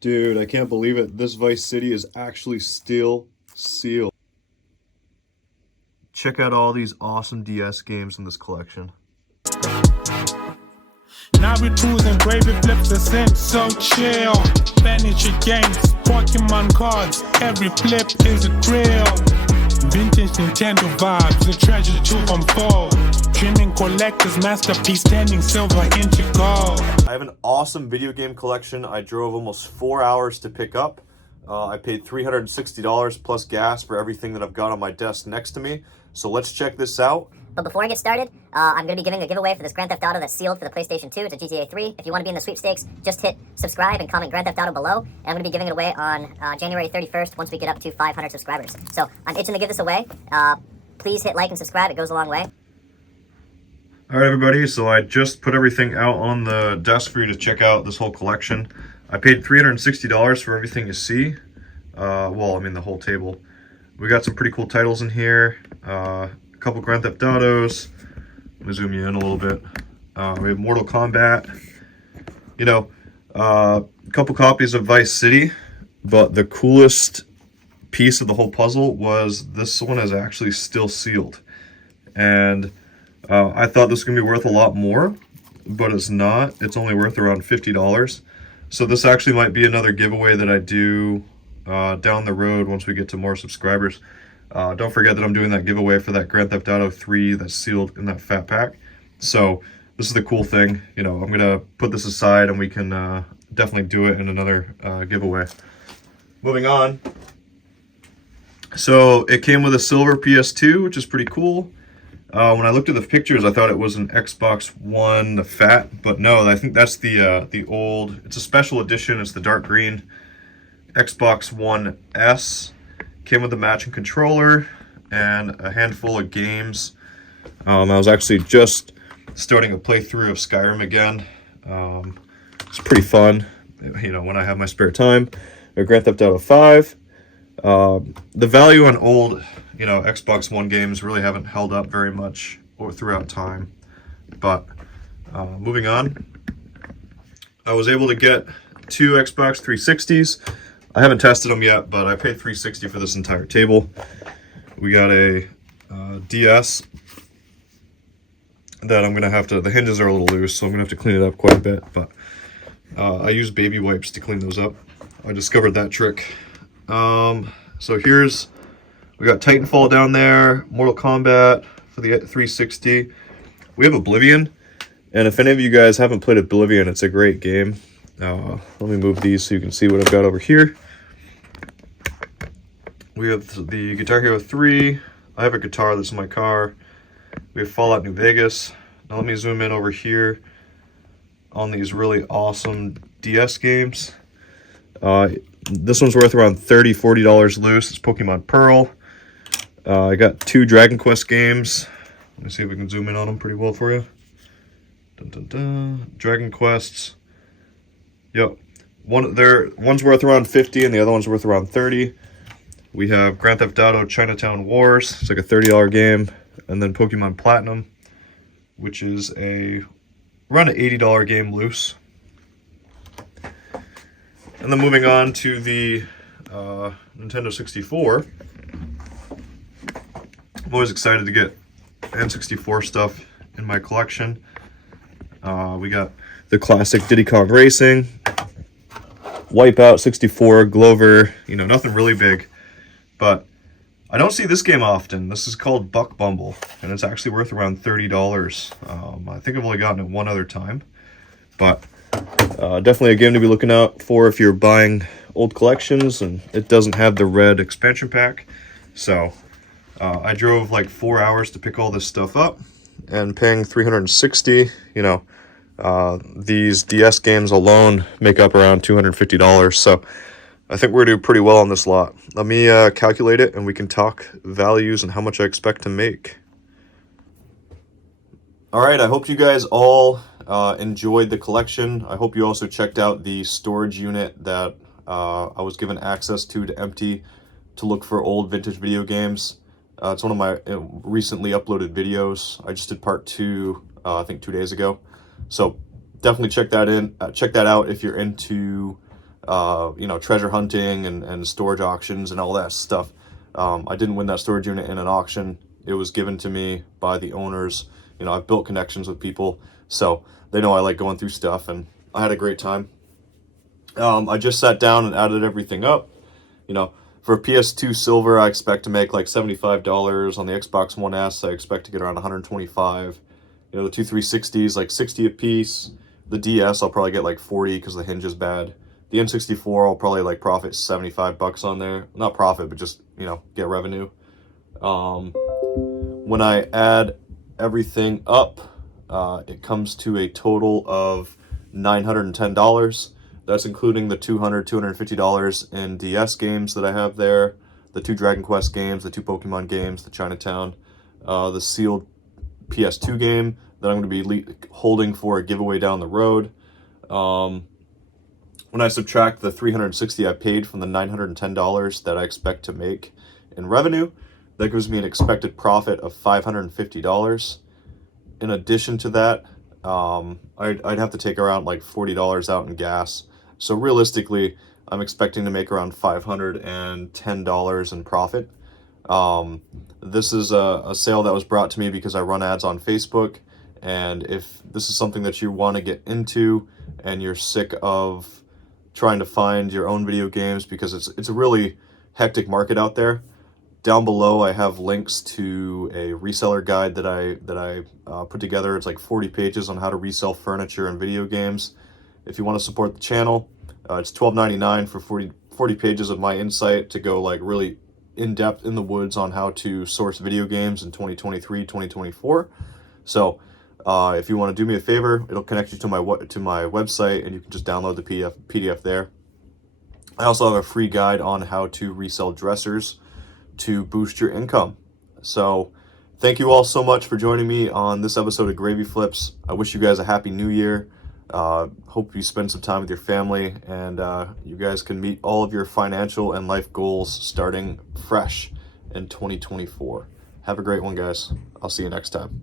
Dude, I can't believe it. This Vice City is actually still sealed. Check out all these awesome DS games in this collection. Now we cruising, gravy flips the same, so chill. Furniture games, Pokemon cards, every flip is a thrill. Vintage Nintendo vibes, the treasure to unfold. Trimming collectors, masterpiece, standing silver into gold. I have an awesome video game collection. I drove almost 4 hours to pick up. I paid $360 plus gas for everything that I've got on my desk next to me. So let's check this out. But before I get started, I'm going to be giving a giveaway for this Grand Theft Auto that's sealed for the PlayStation 2. It's a GTA 3. If you want to be in the sweepstakes, just hit subscribe and comment Grand Theft Auto below. And I'm going to be giving it away on January 31st once we get up to 500 subscribers. So I'm itching to give this away. Please hit like and subscribe. It goes a long way. All right, everybody. So I just put everything out on the desk for you to check out this whole collection. I paid $360 for everything you see. Well, I mean the whole table. We got some pretty cool titles in here. A couple Grand Theft Autos. Let me zoom you in a little bit. We have Mortal Kombat. You know, a couple copies of Vice City. But the coolest piece of the whole puzzle was this one is actually still sealed. And I thought this was going to be worth a lot more, but it's not. It's only worth around $50. So this actually might be another giveaway that I do down the road once we get to more subscribers. Don't forget that I'm doing that giveaway for that Grand Theft Auto 3 that's sealed in that fat pack. So this is the cool thing. You know, I'm going to put this aside and we can definitely do it in another giveaway. Moving on. So it came with a silver PS2, which is pretty cool. When I looked at the pictures, I thought it was an Xbox One, the fat, but no, I think that's the old. It's a special edition. It's the dark green Xbox One S. Came with a matching controller and a handful of games. I was actually just starting a playthrough of Skyrim again. It's pretty fun, you know, when I have my spare time. Or Grand Theft Auto 5. The value on old, you know, Xbox One games really haven't held up very much or throughout time. But moving on, I was able to get 2 Xbox 360s. I haven't tested them yet, but I paid $360 for this entire table. We got a DS that I'm gonna have to. The hinges are a little loose, so I'm gonna have to clean it up quite a bit. But I use baby wipes to clean those up. I discovered that trick. So here's, we got Titanfall down there, Mortal Kombat for the 360. We have Oblivion, and if any of you guys haven't played Oblivion, it's a great game. Let me move these so you can see what I've got over here. We have the Guitar Hero 3. I have a guitar that's in my car. We have Fallout New Vegas. Now let me zoom in over here on these really awesome DS games. This one's worth around $30, $40 loose. It's Pokemon Pearl. I got 2 Dragon Quest games. Let me see if we can zoom in on them pretty well for you. Dun, dun, dun. Dragon Quests. Yep. One's worth around 50 and the other one's worth around 30. We have Grand Theft Auto Chinatown Wars. It's like a $30 game. And then Pokemon Platinum, which is around an $80 game loose. And then moving on to the Nintendo 64. I'm always excited to get N64 stuff in my collection. We got the classic Diddy Kong Racing, Wipeout 64, Glover, you know, nothing really big. But I don't see this game often. This is called Buck Bumble, and it's actually worth around $30. I think I've only gotten it one other time. But definitely a game to be looking out for if you're buying old collections, and it doesn't have the red expansion pack. So I drove like 4 hours to pick all this stuff up, and paying $360, you know, these DS games alone make up around $250. So I think we're going to do pretty well on this lot. Let me calculate it, and we can talk values and how much I expect to make. All right, I hope you guys all enjoyed the collection. I hope you also checked out the storage unit that I was given access to empty to look for old vintage video games. It's one of my recently uploaded videos. I just did part 2, I think 2 days ago. So definitely check that out if you're into treasure hunting and storage auctions and all that stuff. I didn't win that storage unit in an auction. It was given to me by the owners. I've built connections with people, so they know I like going through stuff, and I had a great time. I just sat down and added everything up. For PS2 silver, I expect to make like $75. On the Xbox One S, I expect to get around 125. The two 360s, like 60 a piece. The DS, I'll probably get like 40 because the hinge is bad. The N64, I'll probably like profit $75 on there. Not profit, but just, get revenue. When I add everything up, it comes to a total of $910. That's including the $250 in DS games that I have there, the 2 Dragon Quest games, the 2 Pokemon games, the Chinatown, the sealed PS2 game that I'm going to be holding for a giveaway down the road. When I subtract the $360 I paid from the $910 that I expect to make in revenue, that gives me an expected profit of $550. In addition to that, I'd have to take around like $40 out in gas. So realistically, I'm expecting to make around $510 in profit. This is a sale that was brought to me because I run ads on Facebook. And if this is something that you want to get into and you're sick of trying to find your own video games, because it's a really hectic market out there, down below I have links to a reseller guide that I put together. It's like 40 pages on how to resell furniture and video games. If you want to support the channel, it's $12.99 for 40 pages of my insight to go like really in depth in the woods on how to source video games in 2023, 2024. So if you want to do me a favor, it'll connect you to my website, and you can just download the PDF there. I also have a free guide on how to resell dressers to boost your income. So thank you all so much for joining me on this episode of Gravy Flips. I wish you guys a happy new year. Hope you spend some time with your family, and you guys can meet all of your financial and life goals starting fresh in 2024. Have a great one, guys. I'll see you next time.